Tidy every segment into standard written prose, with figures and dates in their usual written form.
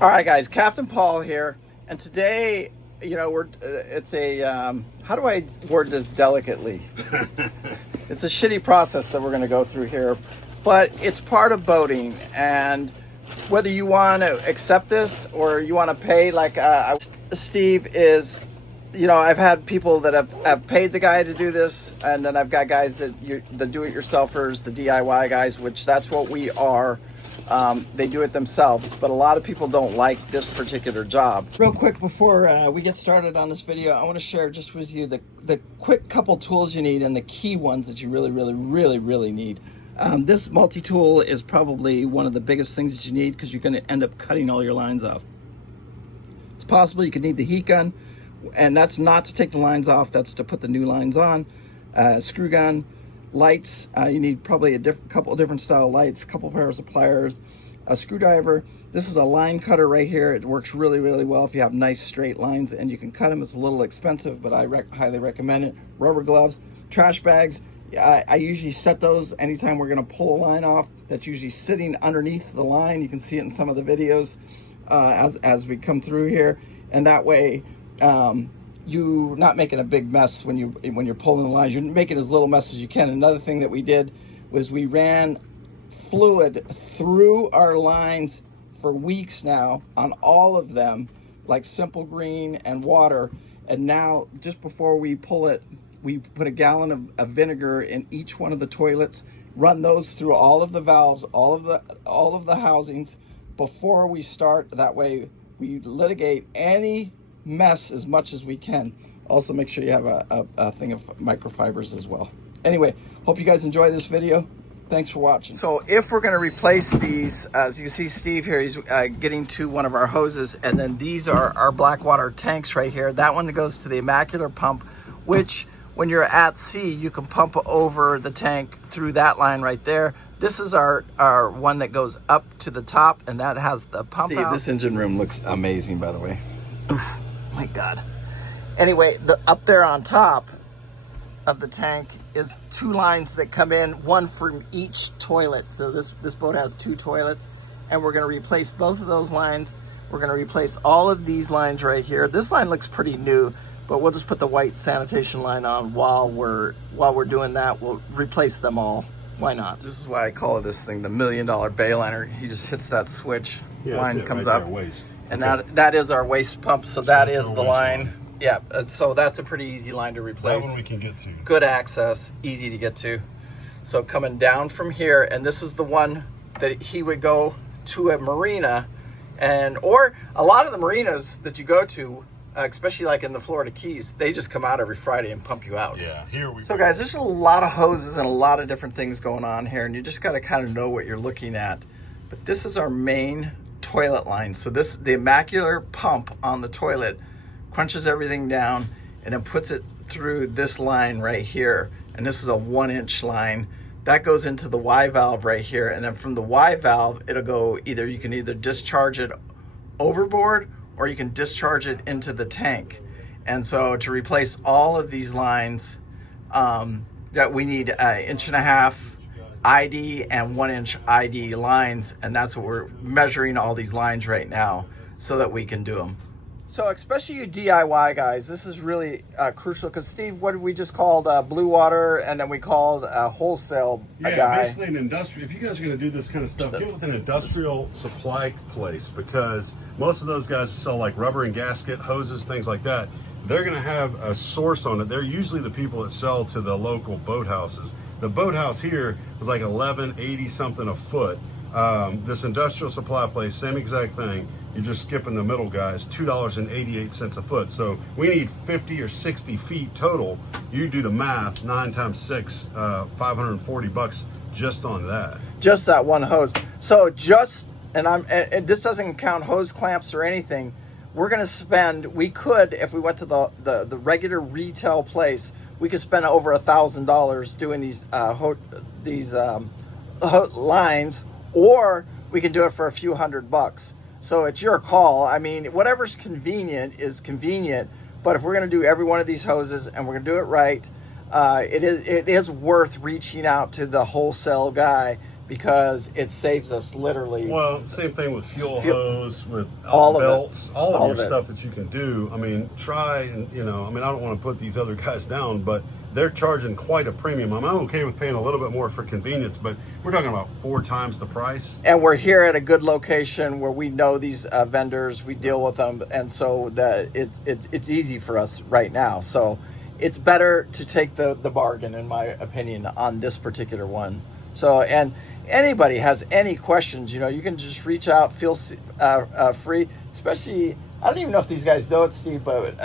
All right, guys, Captain Paul here, and today, it's a, how do I word this delicately? It's a shitty process that we're going to go through here, but it's part of boating, and whether you want to accept this or you want to pay, like Steve is, I've had people that have paid the guy to do this, and then I've got guys the do-it-yourselfers, the DIY guys, which that's what we are. They do it themselves, but a lot of people don't like this particular job. Real quick before we get started on this video, I want to share just with you the quick couple tools you need and the key ones that you really need. This multi-tool is probably one of the biggest things that you need because you're going to end up cutting all your lines off. It's possible you could need the heat gun, and that's not to take the lines off, that's to put the new lines on. Screw gun. Lights, you need probably couple of different style lights, couple pairs of pliers, a screwdriver. This is a line cutter right here. It works really well if you have nice straight lines, and you can cut them. It's a little expensive, but I highly recommend it. Rubber gloves, trash bags. I usually set those anytime we're going to pull a line off. That's usually sitting underneath the line. You can see it in some of the videos as we come through here, and that way you're not making a big mess when you're pulling the lines. You're making as little mess as you can. Another thing that we did was we ran fluid through our lines for weeks now on all of them, like Simple Green and water. And now, just before we pull it, we put a gallon of vinegar in each one of the toilets, run those through all of the valves, all of the housings before we start. That way we litigate any mess as much as we can. Also make sure you have a thing of microfibers as well. Anyway, hope you guys enjoy this video. Thanks for watching. So if we're going to replace these, as you see Steve here, he's getting to one of our hoses, and then these are our black water tanks right here. That one goes to the immacular pump, which when you're at sea, you can pump over the tank through that line right there. This is our one that goes up to the top, and that has the pump out. This engine room looks amazing, by the way. Oof. My God. Anyway, up there on top of the tank is two lines that come in, one from each toilet. So this boat has two toilets, and we're going to replace both of those lines. We're going to replace all of these lines right here. This line looks pretty new, but we'll just put the white sanitation line on while we're doing that. We'll replace them all. Why not? This is why I call this thing the $1 million Bayliner. He just hits that switch, line comes up. And that is our waste pump, so that is the line. Yeah, so that's a pretty easy line to replace. That one we can get to. Good access, easy to get to. So coming down from here, and this is the one that he would go to a marina, or a lot of the marinas that you go to, especially like in the Florida Keys, they just come out every Friday and pump you out. Yeah, here we go. So guys, there's a lot of hoses and a lot of different things going on here, and you just got to kind of know what you're looking at. But this is our main toilet line. So the immacular pump on the toilet crunches everything down and then puts it through this line right here. And this is a 1-inch line that goes into the Y valve right here. And then from the Y valve, it'll go you can either discharge it overboard or you can discharge it into the tank. And so to replace all of these lines, that we need 1.5 inch ID and 1-inch ID lines, and that's what we're measuring all these lines right now so that we can do them. So especially you DIY guys, this is really crucial, because Steve, what did we just called blue water, and then we called wholesale guy. Yeah, basically an industrial. If you guys are going to do this kind of stuff, get with an industrial supply place, because most of those guys sell like rubber and gasket, hoses, things like that. They're going to have a source on it. They're usually the people that sell to the local boathouses. The boathouse here was like $11.80 something a foot. This industrial supply place, same exact thing. You're just skipping the middle guys, $2.88 a foot. So we need 50 or 60 feet total. You do the math, 9 times 6, $540 just on that. Just that one hose. So and this doesn't count hose clamps or anything. We're gonna spend, we could, if we went to the regular retail place, we could spend over $1,000 doing these lines, or we can do it for a few $100. So it's your call. I mean, whatever's convenient is convenient, but if we're gonna do every one of these hoses and we're gonna do it right, it is worth reaching out to the wholesale guy, because it saves us literally. Well, same thing with fuel hose, with all of belts, all of all your of it. stuff that you can do. I mean, try and, you know, I mean, I don't want to put these other guys down, but they're charging quite a premium. I'm okay with paying a little bit more for convenience, but we're talking about 4 times the price. And we're here at a good location where we know these vendors, we deal with them, and so that it's easy for us right now. So it's better to take the bargain, in my opinion, on this particular one. So, and anybody has any questions, you know, you can just reach out, feel free, especially, I don't even know if these guys know it, Steve, but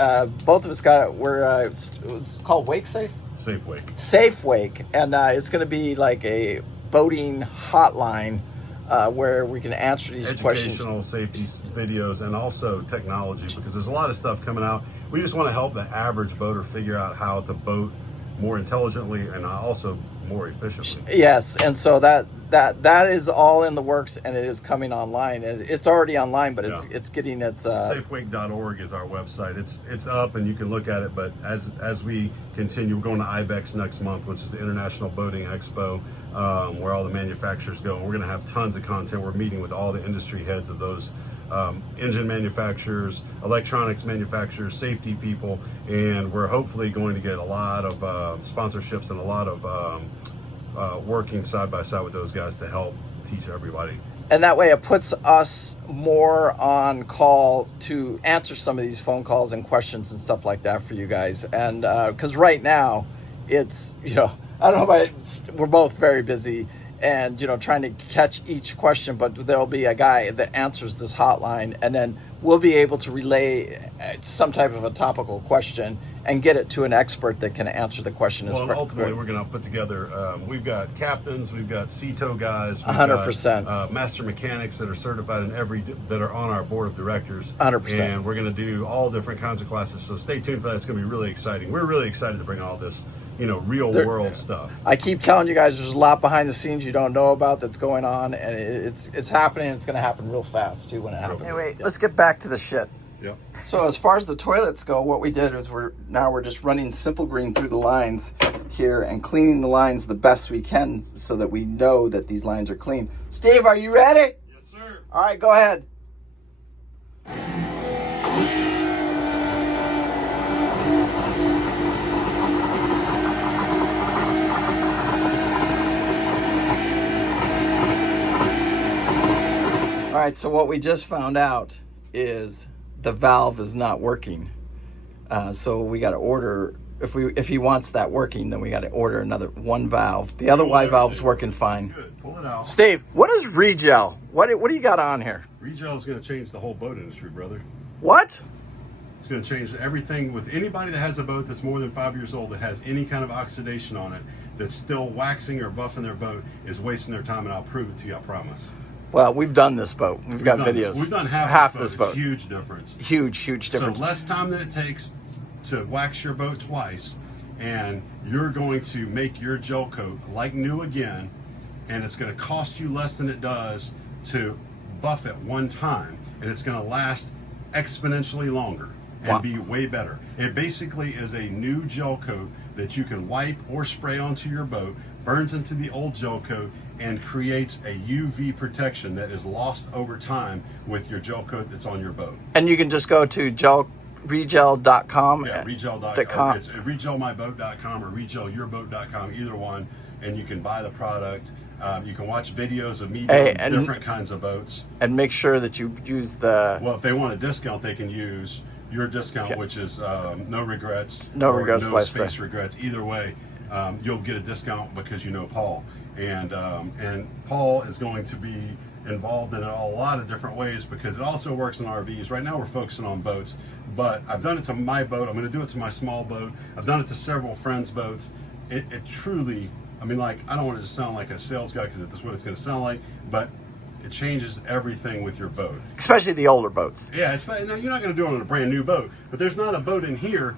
both of us got it. It's called Wake Safe? Safe Wake. Safe Wake. And it's going to be like a boating hotline where we can answer these questions. Educational safety videos and also technology, because there's a lot of stuff coming out. We just want to help the average boater figure out how to boat more intelligently and also more efficiently. Yes, and so that is all in the works, and it is coming online. And it's already online, but it's getting its safewake.org is our website. It's up and you can look at it, but as we continue, we're going to IBEX next month, which is the International Boating Expo, where all the manufacturers go. We're going to have tons of content. We're meeting with all the industry heads of those engine manufacturers, electronics manufacturers, safety people, and we're hopefully going to get a lot of sponsorships and a lot of working side by side with those guys to help teach everybody. And that way it puts us more on call to answer some of these phone calls and questions and stuff like that for you guys. And because right now it's, you know, I don't know about we're both very busy and, you know, trying to catch each question, but there'll be a guy that answers this hotline, and then we'll be able to relay some type of a topical question and get it to an expert that can answer the question. Well, ultimately, we're going to put together, we've got captains, we've got CTO guys, we've 100%. got master mechanics that are certified in that are on our board of directors. 100%. And we're going to do all different kinds of classes, so stay tuned for that. It's going to be really exciting. We're really excited to bring all this, you know, real world stuff. I keep telling you guys, there's a lot behind the scenes you don't know about that's going on, and it's happening. It's going to happen real fast too when it happens. Anyway, let's get back to the shit. Yep. So as far as the toilets go, what we did is we're just running Simple Green through the lines here and cleaning the lines the best we can so that we know that these lines are clean. Steve, are you ready? Yes, sir. All right, go ahead. All right, so what we just found out is the valve is not working. So we got to order, if he wants that working, then we got to order another one valve. The other Y valve's working fine. Good. Pull it out. Steve, what is Regel? What do you got on here? Regel is going to change the whole boat industry, brother. What? It's going to change everything with anybody that has a boat that's more than 5 years old that has any kind of oxidation on it, that's still waxing or buffing their boat, is wasting their time, and I'll prove it to you, I promise. Well, we've done this boat. We've got videos. We've done half this boat. Huge difference. Huge difference. So less time than it takes to wax your boat twice, and you're going to make your gel coat like new again, and it's going to cost you less than it does to buff it one time, and it's going to last exponentially longer and be way better. It basically is a new gel coat that you can wipe or spray onto your boat, burns into the old gel coat, and creates a UV protection that is lost over time with your gel coat that's on your boat. And you can just go to regel.com. Yeah, regel.com. It's regelmyboat.com or regelyourboat.com, either one, and you can buy the product. You can watch videos of me doing different kinds of boats. And make sure that you use the... Well, if they want a discount, they can use your discount, which is no regrets. No regrets. No space regrets. Either way, you'll get a discount because you know Paul. And Paul is going to be involved in it a lot of different ways because it also works in RVs. Right now we're focusing on boats, but I've done it to my boat. I'm going to do it to my small boat. I've done it to several friends' boats. It truly, I mean, like, I don't want to just sound like a sales guy because that's what it's going to sound like, but it changes everything with your boat. Especially the older boats. Yeah, now you're not going to do it on a brand new boat, but there's not a boat in here,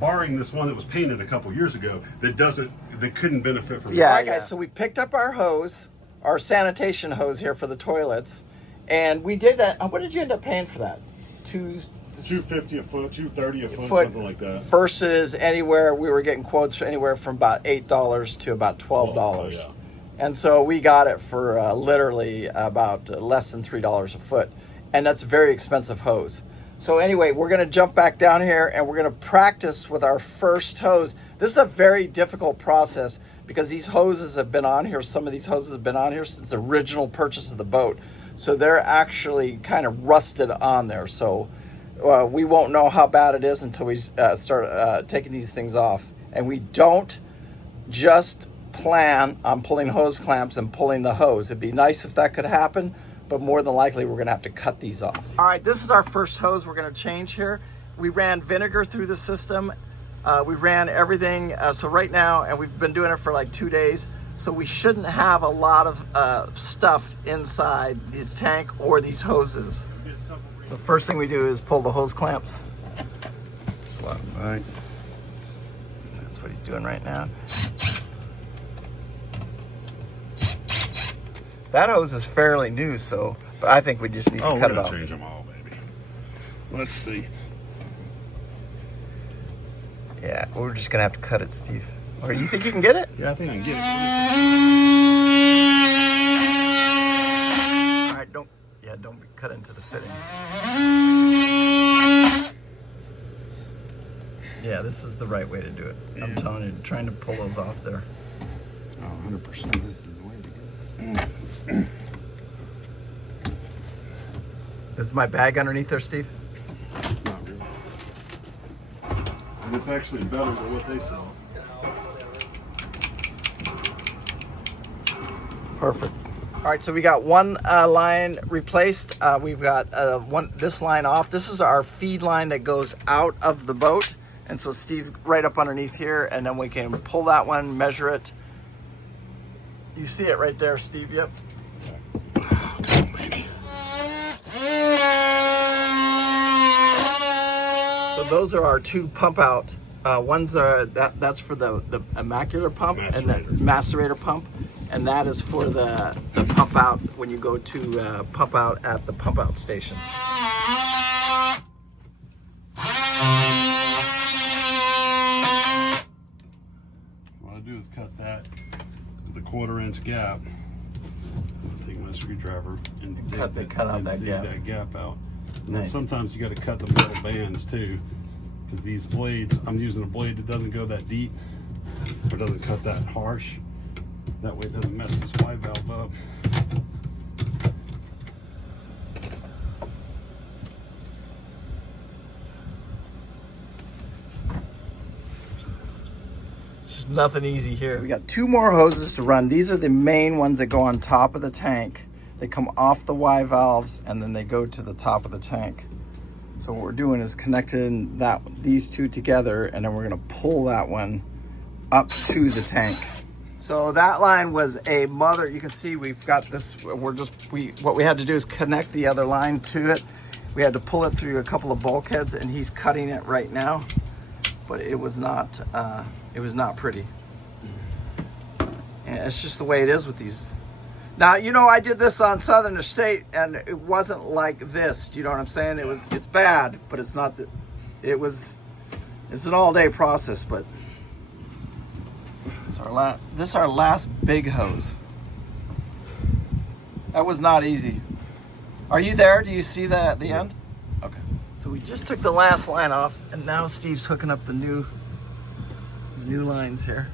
barring this one that was painted a couple years ago, that couldn't benefit from it. Yeah, right, guys, so we picked up our hose, our sanitation hose here for the toilets, and we did that. What did you end up paying for that? $250 a foot, $230 a foot, something like that. Versus anywhere, we were getting quotes for anywhere from about $8 to about $12. Yeah. And so we got it for literally about less than $3 a foot. And that's a very expensive hose. So anyway, we're gonna jump back down here and we're gonna practice with our first hose. This is a very difficult process because these hoses have been on here. Some of these hoses have been on here since the original purchase of the boat. So they're actually kind of rusted on there. So we won't know how bad it is until we start taking these things off. And we don't just plan on pulling hose clamps and pulling the hose. It'd be nice if that could happen, but more than likely we're gonna have to cut these off. All right, this is our first hose we're gonna change here. We ran vinegar through the system. We ran everything, so right now, and we've been doing it for like 2 days, so we shouldn't have a lot of stuff inside this tank or these hoses. So first thing we do is pull the hose clamps. Slide them back. That's what he's doing right now. That hose is fairly new, so, but I think we just need to cut it off. Change them all, baby. Let's see. Yeah, we're just gonna have to cut it, Steve. Or you think you can get it? Yeah, I think I can get it. All right, don't cut into the fitting. Yeah, this is the right way to do it. Yeah. I'm telling you, trying to pull those off there. Oh, 100%. This is the way to go. Is my bag underneath there, Steve? Not really. And it's actually better than what they sell. Perfect. All right, so we got one line replaced. We've got this line off. This is our feed line that goes out of the boat. And so Steve, right up underneath here, and then we can pull that one, measure it. You see it right there, Steve, yep. So those are our two pump out. One's that's for the immaculate pump and the macerator pump, and that is for the pump out when you go to pump out at the pump out station. What I do is cut that with a 1/4-inch gap. I'll take my screwdriver and cut out that gap out. And Nice. then sometimes you got to cut the metal bands too, because these blades, I'm using a blade that doesn't go that deep or doesn't cut that harsh. That way it doesn't mess this Y valve up. Just nothing easy here. So we got 2 more hoses to run. These are the main ones that go on top of the tank. They come off the Y valves and then they go to the top of the tank. So what we're doing is connecting these 2 together, and then we're gonna pull that one up to the tank. So that line was a mother. You can see we've got this. What we had to do is connect the other line to it. We had to pull it through a couple of bulkheads, and he's cutting it right now. But it was not pretty. And it's just the way it is with these. Now, you know, I did this on Southern Estate, and it wasn't like this. Do you know what I'm saying? It's bad, but it's not that. It's an all-day process, but this is our last big hose. That was not easy. Are you there? Do you see the end? Okay. So we just took the last line off, and now Steve's hooking up the new lines here.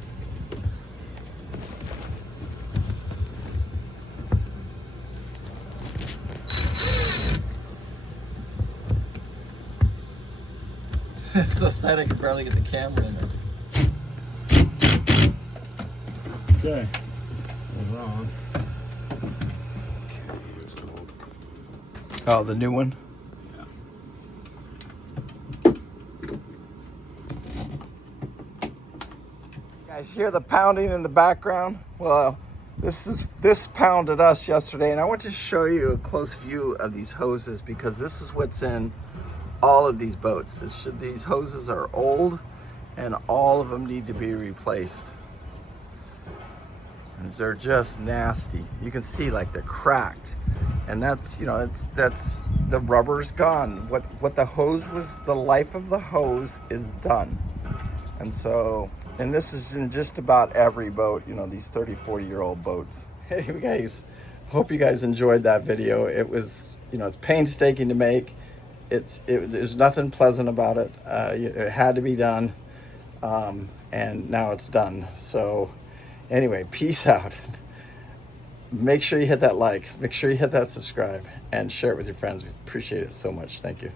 It's so tight I can barely get the camera in there. Okay. Hold on. Oh, the new one? Yeah. Guys hear the pounding in the background? Well, this pounded us yesterday, and I want to show you a close view of these hoses because this is what's in all of these boats. These hoses are old, and all of them need to be replaced. And they're just nasty. You can see like they're cracked, and that's the rubber's gone. What the hose was, the life of the hose is done, and so And this is in just about every boat, you know, these 30, 40-year-old boats. Hey, guys, hope you guys enjoyed that video. It was, you know, it's painstaking to make. There's nothing pleasant about it. It had to be done, and now it's done. So anyway, peace out. Make sure you hit that like, make sure you hit that subscribe, and share it with your friends. We appreciate it so much. Thank you.